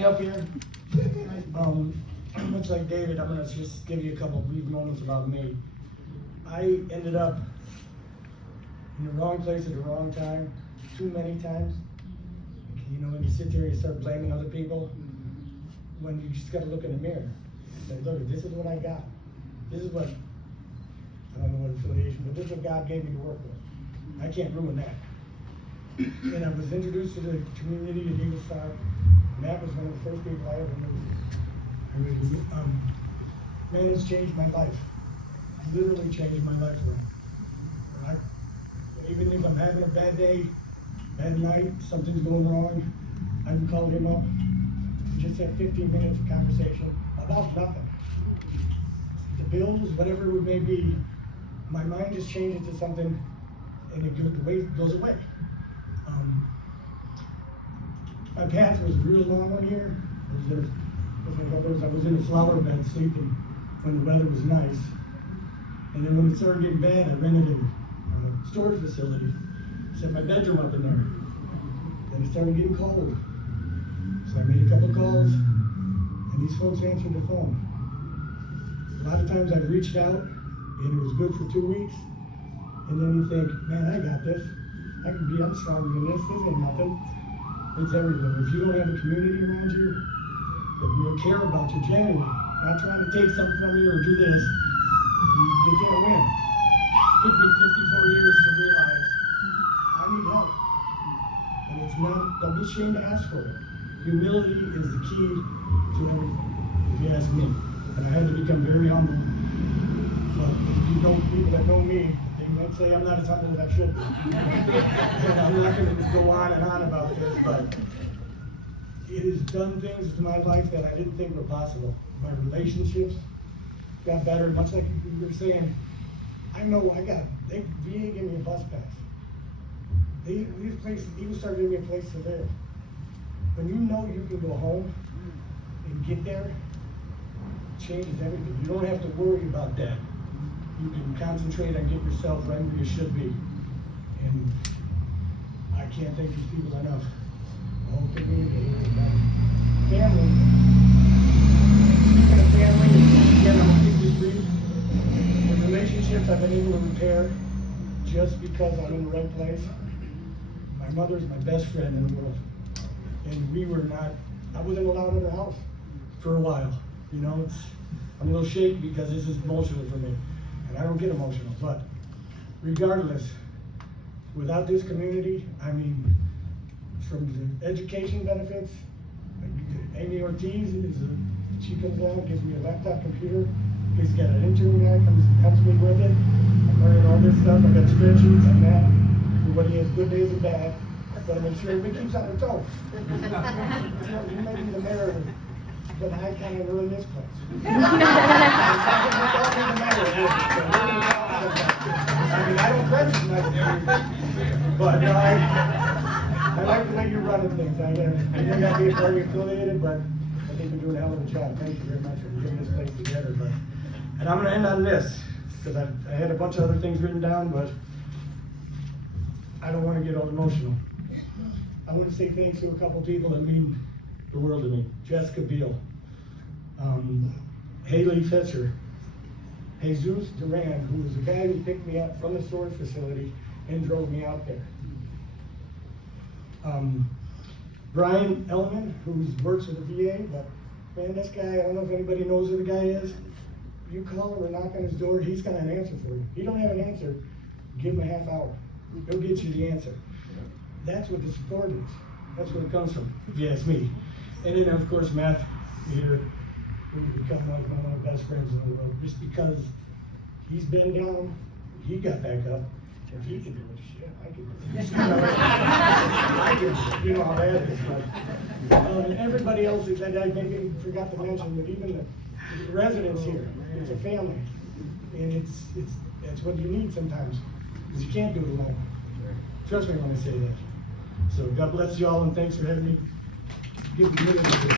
me up here. Much like David, I'm gonna just give you a couple brief moments about me. I ended up in the wrong place at the wrong time, too many times. You know, when you sit there and you start blaming other people, when you just gotta look in the mirror. Say, look, this is what I got. This is what, I don't know what affiliation, but this is what God gave me to work with. I can't ruin that. And I was introduced to the community at Eagle Star, and that was one of the first people I ever knew. Man, it's changed my life. Literally changed my life around. Even if I'm having a bad day, bad night, something's going wrong, I can call him up, just have 15 minutes of conversation about nothing. The bills, whatever it may be, my mind just changes to something and it goes away. My path was a real long one here. I was in a flower bed sleeping when the weather was nice. And then when it started getting bad, I rented a storage facility. Set my bedroom up in there. Then it started getting cold. So I made a couple calls, and these folks answered the phone. A lot of times I reached out, and it was good for 2 weeks. And then you think, man, I got this. I'm stronger than this. This ain't nothing. It's everything. If you don't have a community around you that will care about you genuinely, not trying to take something from you or do this, you can't win. It took me 54 years to realize I need help. And it's not, don't be ashamed to ask for it. Humility is the key to everything, if you ask me. And I had to become very humble. But if you know people that know me, they might say I'm not as humble as I should be. And I'm not going to go on and on about this, but it has done things to my life that I didn't think were possible. My relationships got better, much like you were saying. I know VA gave me a bus pass. Eagle Star gave me a place to live. When you know you can go home and get there, it changes everything. You don't have to worry about that. You can concentrate on getting yourself right where you should be. And I can't thank these people enough. The whole community, family. Speaking of family, again, I'm gonna keep this brief. The relationships I've been able to repair just because I'm in the right place. My mother's my best friend in the world. And I wasn't allowed in her house for a while. You know, I'm a little shaky because this is emotional for me. And I don't get emotional, but regardless, without this community, I mean, from the education benefits, Amy Ortiz she comes down, gives me a laptop computer. He's got an intern guy, helps me with it. I'm learning all this stuff. I got spreadsheets on that. Everybody has good days and bad, but I make sure everybody keeps on their toes. You may be the mayor, but I kind of ruin this place. I mean, I don't recognize it, but I like the way you're running things. I may not be a party affiliated, but I think you're doing a hell of a job. Thank you very much for getting this place together. And I'm going to end on this, because I had a bunch of other things written down, but I don't want to get all emotional. I want to say thanks to a couple people that mean the world to me. Jessica Beal, Haley Fetcher, Jesus Duran, who was the guy who picked me up from the storage facility and drove me out there. Brian Elliman, who works at the VA, but man, this guy, I don't know if anybody knows who the guy is. You call him or knock on his door, he's got an answer for you. If you don't have an answer, give him a half hour. He'll get you the answer. That's what the support is. That's where it comes from, if you ask me. And then, of course, Matt here, who's become one of my best friends in the world, just because he's been down, he got back up. If he can do it, shit, I can do it. I can, you know how that is. But, and everybody else that I maybe forgot to mention, but even the residents here, it's a family. And it's what you need sometimes, because you can't do it alone. Trust me when I say that. So God bless you all, and thanks for having me. Give me a minute.